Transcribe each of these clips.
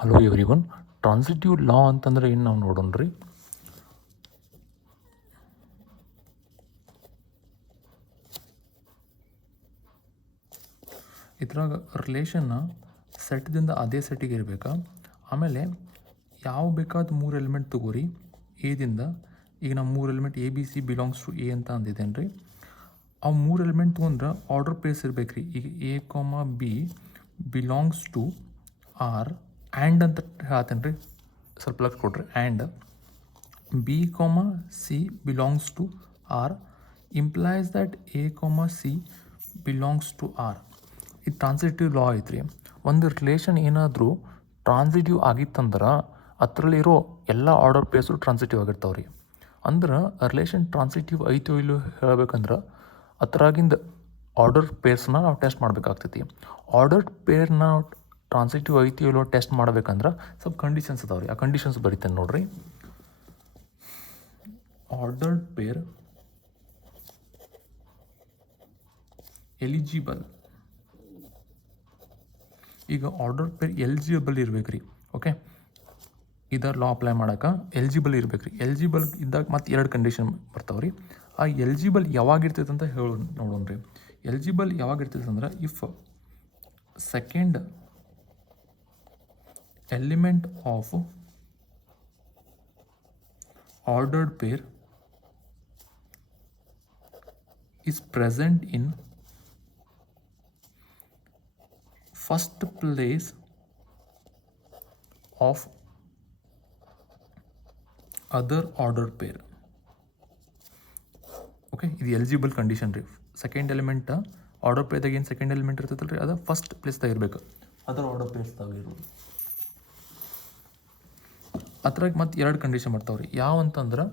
Hello everyone. Transitive ಲಾ ಅಂತಂದ್ರೆ ಏನು ನಾವು ನೋಡೋಣ್ರಿ. ಇದ್ರಾಗ ರಿಲೇಷನ್ನ ಸೆಟ್ದಿಂದ ಅದೇ ಸೆಟ್ಟಿಗೆ ಇರಬೇಕಾ, ಆಮೇಲೆ ಯಾವ ಬೇಕಾದ 3 ಎಲಿಮೆಂಟ್ ತಗೋರಿ ಎದಿಂದ. ಈಗ ನಾವು 3 element A B C belongs to A ಅಂತ ಅಂದಿದ್ದೇನೆ ರೀ. ಆ 3 ಎಲಿಮೆಂಟ್ ತೊಗೊಂಡ್ರೆ ಆರ್ಡರ್ ಪೇಸ್ ಇರ್ಬೇಕು ರೀ. ಈಗ A comma B belongs to R and ಅಂತ ಹೇಳ್ತೇನೆ ರೀ, ಸ್ವಲ್ಪ ಲಕ್ಷ ಕೊಡ್ರಿ. And B comma C belongs to R implies that A comma C belongs to R. ಇದು ಟ್ರಾನ್ಸಿಟಿವ್ ಲಾ ಐತ್ರಿ. ಒಂದು ರಿಲೇಷನ್ ಏನಾದರೂ ಟ್ರಾನ್ಸಿಟಿವ್ ಆಗಿತ್ತಂದ್ರೆ ಅದರಲ್ಲಿರೋ ಎಲ್ಲ ಆರ್ಡರ್ ಪೇರ್ಸು ಟ್ರಾನ್ಸಿಟಿವ್ ಆಗಿರ್ತಾವೆ ರೀ. ಅಂದ್ರೆ ರಿಲೇಷನ್ ಟ್ರಾನ್ಸಿಟಿವ್ ಐತೋ ಇಲ್ಲೋ ಹೇಳ್ಬೇಕಂದ್ರೆ ಅದರಾಗಿಂದ ಆರ್ಡರ್ ಪೇರ್ಸ್ನ ನಾವು ಟೆಸ್ಟ್ ಮಾಡಬೇಕಾಗ್ತೈತಿ. ಆರ್ಡರ್ ಪೇರ್ನ ಟ್ರಾನ್ಸಿಟಿವ್ ಐತಿ ಇಲ್ಲೋ ಟೆಸ್ಟ್ ಮಾಡ್ಬೇಕಂದ್ರೆ ಸ್ವಲ್ಪ ಕಂಡೀಷನ್ಸ್ ಅದಾವೆ ರೀ. ಆ ಕಂಡೀಷನ್ಸ್ ಬರಿತೇನೆ ನೋಡ್ರಿ. Ordered pair eligible. ಈಗ ಆರ್ಡರ್ ಪೇರ್ ಎಲಿಜಿಬಲ್ ಇರ್ಬೇಕು ರೀ. ಓಕೆ, ಇದರ ಲಾ ಅಪ್ಲೈ ಮಾಡೋಕೆ ಎಲಿಜಿಬಲ್ ಇರ್ಬೇಕು ರೀ. ಎಲಿಜಿಬಲ್ ಇದ್ದಾಗ ಮತ್ತು 2 ಕಂಡೀಷನ್ ಬರ್ತಾವೆ ರೀ. ಆ ಎಲಿಜಿಬಲ್ ಯಾವಾಗ ಇರ್ತೈತೆ ಅಂತ ನೋಡೋಣ ರೀ. ಎಲಿಜಿಬಲ್ ಯಾವಾಗ ಇರ್ತೈತೆ ಅಂದ್ರೆ if second element of ordered pair is present in first place of other ordered pair. Okay, ಇದು ಎಲಿಜಿಬಲ್ ಕಂಡೀಷನ್ ರೀ. ಸೆಕೆಂಡ್ ಎಲಿಮೆಂಟ್ ಆರ್ಡರ್ ಪೇರ್ದಾಗ ಏನು ಸೆಕೆಂಡ್ ಎಲಿಮೆಂಟ್ ಇರ್ತೈತಲ್ಲ ರೀ, ಅದು ಫಸ್ಟ್ ಪ್ಲೇಸ್ದಾಗ ಇರಬೇಕು. ಅದರ್ ಆರ್ಡರ್ ಪೇರ್ಸ್ದಾಗ ಇರೋದು. ಅದ್ರಾಗ ಮತ್ತು 2 ಕಂಡೀಷನ್ ಬರ್ತಾವೆ ರೀ. ಯಾವ ಅಂತಂದ್ರೆ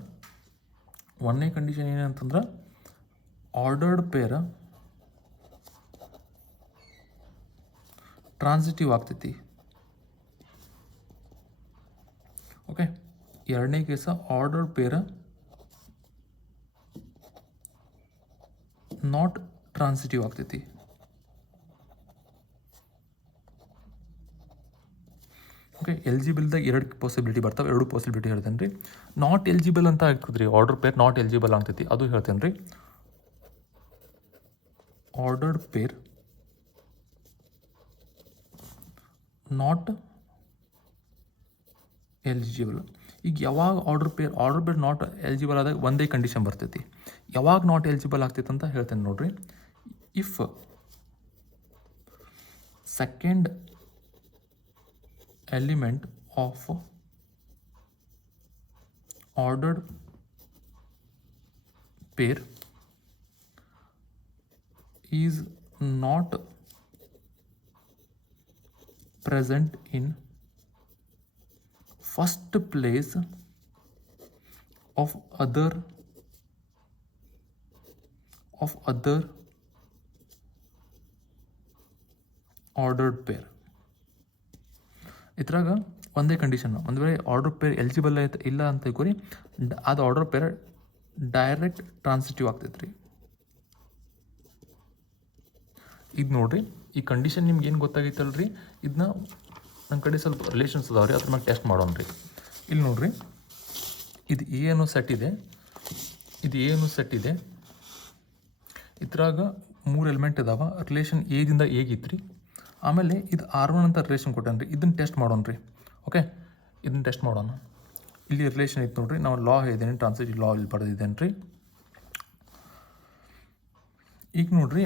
1ನೇ ಕಂಡೀಷನ್ ಏನಂತಂದ್ರೆ ಆರ್ಡರ್ಡ್ ಪೇರ್ ಟ್ರಾನ್ಸಿಟಿವ್ ಆಗ್ತೈತಿ. ಓಕೆ, 2ನೇ ಕೇಸ ಆರ್ಡರ್ಡ್ ಪೇರ್ ನಾಟ್ ಟ್ರಾನ್ಸಿಟಿವ್ ಆಗ್ತೈತಿ. ಓಕೆ, ಎಲಿಜಿಬಲ್ದಾಗ 2 ಪಾಸಿಬಿಲಿಟಿ ಬರ್ತಾವೆ. 2 ಪಾಸಿಬಿಲಿಟಿ ಹೇಳ್ತೇನೆ ರೀ. ನಾಟ್ ಎಲಿಜಿಬಲ್ ಅಂತ ಆಗ್ತದೆ ರೀ. ಆರ್ಡರ್ ಪೇರ್ ನಾಟ್ ಎಲಿಜಿಬಲ್ ಆಗ್ತೈತಿ, ಅದು ಹೇಳ್ತೇನೆ ರೀ. Ordered pair not eligible. ಈಗ ಯಾವಾಗ ಆರ್ಡರ್ ಪೇರ್ ನಾಟ್ ಎಲಿಜಿಬಲ್ ಆದಾಗ ಒಂದೇ ಕಂಡೀಷನ್ ಬರ್ತೈತಿ. ಯಾವಾಗ ನಾಟ್ ಎಲಿಜಿಬಲ್ ಆಗ್ತೈತೆ ಅಂತ ಹೇಳ್ತೇನೆ ನೋಡ್ರಿ. If second element of ordered pair is not present in first place of other ordered pair. ಇದ್ರಾಗ ಒಂದೇ ಕಂಡೀಷನ್. ಒಂದು ವೇಳೆ ಆರ್ಡರ್ ಪೇರ್ ಎಲಿಜಿಬಲ್ ಐತೆ ಇಲ್ಲ ಅಂತ ತಿಳ್ಕೊರಿ, ಅದು ಆರ್ಡರ್ ಪೇರ್ ಡೈರೆಕ್ಟ್ ಟ್ರಾನ್ಸಿಟಿವ್ ಆಗ್ತೈತೆ ರೀ. ಇದು ನೋಡ್ರಿ, ಈ ಕಂಡೀಷನ್ ನಿಮ್ಗೆ ಏನು ಗೊತ್ತಾಗೈತಲ್ಲ ರೀ, ಇದನ್ನ ನನ್ನ ಕಡೆ ಸ್ವಲ್ಪ ರಿಲೇಷನ್ಸ್ ಅದಾವೆ ರೀ, ಅದ್ರ ಮೇಲೆ ಟೆಸ್ಟ್ ಮಾಡೋಣ ರೀ. ಇಲ್ಲಿ ನೋಡ್ರಿ, ಇದು ಎ ಅನ್ನೋ ಸೆಟ್ ಇದೆ. ಇದ್ರಾಗ 3 ಎಲಿಮೆಂಟ್ ಇದಾವೆ. ರಿಲೇಷನ್ ಎದಿಂದ ಹೇಗಿತ್ತು ರೀ. ಆಮೇಲೆ ಇದು R1 ಅಂತ ರಿಲೇಷನ್ ಕೊಟ್ಟೇನೆ ರೀ. ಇದನ್ನು ಟೆಸ್ಟ್ ಮಾಡೋಣ ರೀ. ಓಕೆ, ಇದನ್ನು ಟೆಸ್ಟ್ ಮಾಡೋಣ. ಇಲ್ಲಿ ರಿಲೇಷನ್ ಇತ್ತು ನೋಡ್ರಿ. ನಾವು ಲಾ ಹೇಳಿದ್ದೇನೆ, ಟ್ರಾನ್ಸಿಟಿವ್ ಲಾ ಇಲ್ಲಿ ಬರೆದಿದ್ದೇನೆ ರೀ. ಈಗ ನೋಡ್ರಿ,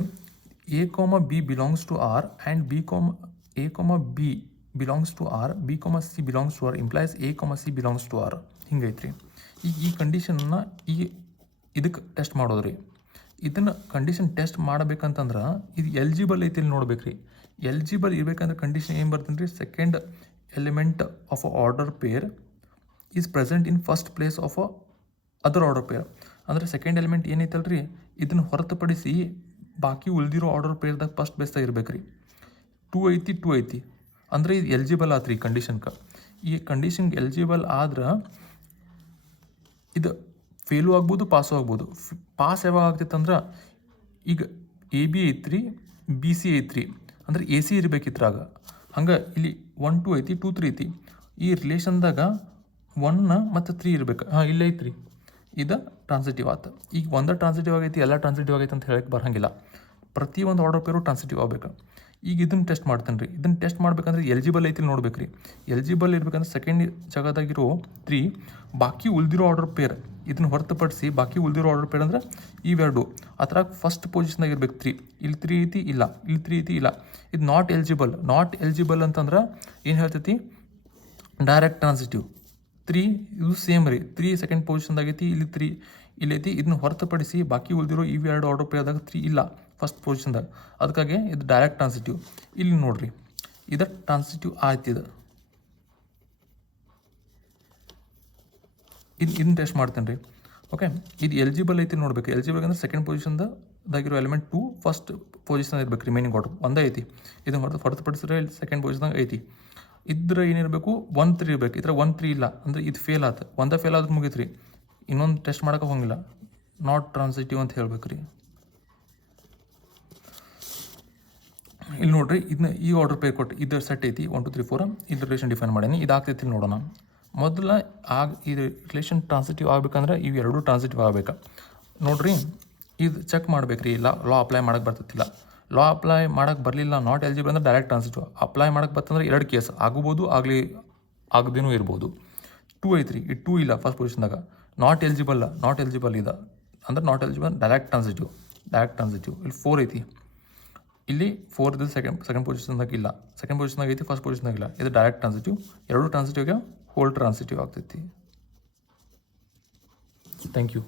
A, B belongs to R and A, B belongs to R, B, C belongs to R implies A, C belongs to R. ಹಿಂಗೈತ್ರಿ. ಈಗ ಈ ಕಂಡೀಷನ್ನ ಇದಕ್ಕೆ ಟೆಸ್ಟ್ ಮಾಡೋದು ರೀ. ಇದನ್ನು ಕಂಡೀಷನ್ ಟೆಸ್ಟ್ ಮಾಡಬೇಕಂತಂದ್ರೆ ಇದು ಎಲಿಜಿಬಲ್ ಐತಿ ಇಲ್ಲಿ ನೋಡ್ಬೇಕು ರೀ. ಎಲಿಜಿಬಲ್ ಇರಬೇಕಂದ್ರೆ ಕಂಡೀಷನ್ ಏನು ಬರ್ತೇನೆ ರೀ. Second element of a order pair is present in first place of other order pair. ಅಂದರೆ ಸೆಕೆಂಡ್ ಎಲಿಮೆಂಟ್ ಏನೈತಲ್ಲ ರೀ, ಇದನ್ನು ಹೊರತುಪಡಿಸಿ ಬಾಕಿ ಉಳಿದಿರೋ ಆರ್ಡರ್ ಪೇರ್ದಾಗ ಫಸ್ಟ್ ಬೇಸ್ದಾಗ ಇರ್ಬೇಕು ರೀ. 2 ಐತಿ ಅಂದರೆ ಇದು ಎಲಿಜಿಬಲ್ ಆತ್ರಿ ಈ ಕಂಡೀಷನ್ಗೆ. ಈ ಕಂಡೀಷನ್ಗೆ ಎಲಿಜಿಬಲ್ ಆದ್ರೆ ಇದು ಫೇಲು ಆಗ್ಬೋದು, ಪಾಸು ಆಗ್ಬೋದು. ಪಾಸ್ ಯಾವಾಗ ಆಗ್ತೈತೆ ಅಂದ್ರೆ ಈಗ ಎ ಬಿ ಐತ್ರಿ, ಬಿ ಸಿ ಐತ್ರಿ, ಅಂದರೆ ಎ ಸಿ ಇರ್ಬೇಕಿತ್ರಾಗ. ಹಂಗೆ ಇಲ್ಲಿ 1 2 ಐತಿ 2 3 ಐತಿ. ಈ ರಿಲೇಷನ್ದಾಗ 1 ಮತ್ತು 3 ಇರ್ಬೇಕು. ಇಲ್ಲೇ ಐತ್ರಿ, ಇದು ಟ್ರಾನ್ಸಿಟಿವ್ ಆತು. ಈಗ ಒಂದೇ ಟ್ರಾನ್ಸಿಟಿವ್ ಆಗೈತಿ ಎಲ್ಲ ಟ್ರಾನ್ಸಿಟಿವ್ ಆಗೈತೆ ಅಂತ ಹೇಳಕ್ಕೆ ಬರೋಂಗಿಲ್ಲ. ಪ್ರತಿಯೊಂದು ಆರ್ಡರ್ ಪೇರು ಟ್ರಾನ್ಸಿಟಿವ್ ಆಗಬೇಕು. ಈಗ ಇದನ್ನು ಟೆಸ್ಟ್ ಮಾಡ್ತೇನೆ ರೀ. ಇದನ್ನು ಟೆಸ್ಟ್ ಮಾಡ್ಬೇಕಂದ್ರೆ ಎಲಿಜಿಬಲ್ ಐತಿ ನೋಡ್ಬೇಕು ರೀ. ಎಲಿಜಿಬಲ್ ಇರ್ಬೇಕಂದ್ರೆ ಸೆಕೆಂಡ್ ಜಾಗದಾಗಿರೋ 3 ಬಾಕಿ ಉಳಿದಿರೋ ಆರ್ಡರ್ ಪೇರ್ ಇದನ್ನು ಹೊರತುಪಡಿಸಿ ಬಾಕಿ ಉಳಿದಿರೋ ಆರ್ಡರ್ ಪೇರ್ ಅಂದ್ರೆ ಇವೆರಡು ಅದ್ರಾಗ ಫಸ್ಟ್ ಪೊಸಿಷನ್ದಾಗ ಇರ್ಬೇಕು 3. ಇಲ್ಲಿ 3 ಐತಿ ಇಲ್ಲ, ಇಲ್ಲಿ 3 ಐತಿ ಇಲ್ಲ. ಇದು ನಾಟ್ ಎಲಿಜಿಬಲ್ ಅಂತಂದ್ರೆ ಏನು ಹೇಳ್ತೈತಿ, ಡೈರೆಕ್ಟ್ ಟ್ರಾನ್ಸಿಟಿವ್. 3 ಇದು ಸೇಮ್ ರೀ, 3 ಸೆಕೆಂಡ್ ಪೊಸಿಷನ್ದಾಗೈತಿ, ಇಲ್ಲಿ 3 ಇಲ್ಲೈತಿ. ಇದನ್ನ ಹೊರತುಪಡಿಸಿ ಬಾಕಿ ಉಳಿದಿರೋ ಇವೆರಡು ಆರ್ಡರ್ ಪೇರ್ದಾಗ 3 ಇಲ್ಲ ಫಸ್ಟ್ ಪೊಸಿಷನ್ದಾಗ. ಅದಕ್ಕಾಗಿ ಇದು ಡೈರೆಕ್ಟ್ ಟ್ರಾನ್ಸಿಟಿವ್. ಇಲ್ಲಿ ನೋಡ್ರಿ, ಇದು ಟ್ರಾನ್ಸಿಟಿವ್ ಆಯ್ತಿದೆ. ಇದನ್ನ ಟೆಸ್ಟ್ ಮಾಡ್ತೇನೆ ರೀ. ಓಕೆ, ಇದು ಎಲಿಜಿಬಲ್ ಐತಿ ನೋಡ್ಬೇಕು. ಎಲಿಜಿಬಲ್ ಅಂದ್ರೆ ಸೆಕೆಂಡ್ ಪೊಸಿಷನ್ದಾಗಿರೋ ಎಲಿಮೆಂಟ್ 2 ಫಸ್ಟ್ ಪೊಸಿಷನ್ ಇರ್ಬೇಕು. ರಿಮೈನಿಂಗ್ ಆರ್ಡರ್ ಒಂದೇ ಐತಿ. ಇದನ್ನು ಹೊರತುಪಡಿಸಿದ್ರೆ ಇಲ್ಲಿ ಸೆಕೆಂಡ್ ಪೊಸಿಷನ್ದಾಗ ಐತಿ. ಇದ್ರೆ ಏನಿರಬೇಕು 1 3 ಇರಬೇಕು. ಇದ್ರ 1 3 ಇಲ್ಲ ಅಂದ್ರೆ ಇದು ಫೇಲ್ ಆಯ್ತು. ಒಂದೇ ಫೇಲ್ ಆದ್ರೆ ಮುಗೀತು ರೀ, ಇನ್ನೊಂದು ಟೆಸ್ಟ್ ಮಾಡೋಕೆ ಹೋಗಿಲ್ಲ. ನಾಟ್ ಟ್ರಾನ್ಸಿಟಿವ್ ಅಂತ ಹೇಳ್ಬೇಕು ರೀ. ಇಲ್ಲಿ ನೋಡ್ರಿ, ಇದನ್ನ ಈ ಆರ್ಡರ್ ಪೇರ್ ಕೊಟ್ಟು ಇದರ ಸೆಟ್ ಐತಿ 1 2 3 4 ಇದು ರಿಲೇಷನ್ ಡಿಫೈನ್ ಮಾಡೀನಿ. ಇದಾಗ್ತೈತಿ ನೋಡೋಣ. ಮೊದಲ ಇದು ರಿಲೇಷನ್ ಟ್ರಾನ್ಸಿಟಿವ್ ಆಗ್ಬೇಕಂದ್ರೆ ಇವು ಎರಡು ಟ್ರಾನ್ಸಿಟಿವ್ ಆಗಬೇಕು ನೋಡ್ರಿ. ಇದು ಚೆಕ್ ಮಾಡ್ಬೇಕು ರೀ. ಲಾ ಅಪ್ಲೈ ಮಾಡೋಕೆ ಬರ್ತೈತಿಲ್ಲ. ಲಾ ಅಪ್ಲೈ ಮಾಡೋಕೆ ಬರಲಿಲ್ಲ, ನಾಟ್ ಎಲಿಜಿಬಲ್ ಅಂದ್ರೆ ಡೈರೆಕ್ಟ್ ಟ್ರಾನ್ಸಿಟಿವ್. ಅಪ್ಲೈ ಮಾಡೋಕೆ ಬರ್ತಂದ್ರೆ 2 ಕೇಸ್ ಆಗ್ಬೋದು, ಆಗದೇನೂ ಇರ್ಬೋದು. 2 ಐತ್ರಿ, ಈ 2 ಇಲ್ಲ ಫಸ್ಟ್ ಪೊಸಿಷನ್ದಾಗ. ನಾಟ್ ಎಲಿಜಿಬಲ್ ಇದೆ ಅಂದ್ರೆ ನಾಟ್ ಎಲಿಜಿಬಲ್ ಡೈರೆಕ್ಟ್ ಟ್ರಾನ್ಸಿಟಿವ್. ಇಲ್ಲಿ 4 ಐತಿ, ಇಲ್ಲಿ 4 ಇದು ಸೆಕೆಂಡ್ ಪೊಸಿಷನ್ದಾಗ ಇಲ್ಲ, ಸೆಕೆಂಡ್ ಪೊಸಿಷನ್ದಾಗ ಐತಿ, ಫಸ್ಟ್ ಪೊಸಿಷನ್ದಾಗ ಇಲ್ಲ. ಇದು ಡೈರೆಕ್ಟ್ ಟ್ರಾನ್ಸಿಟಿವ್. ಎರಡು ಟ್ರಾನ್ಸಿಟಿವ್ಗೆ ಹೋಲ್ ಟ್ರಾನ್ಸಿಟಿವ್ ಆಗ್ತೈತಿ. Thank you.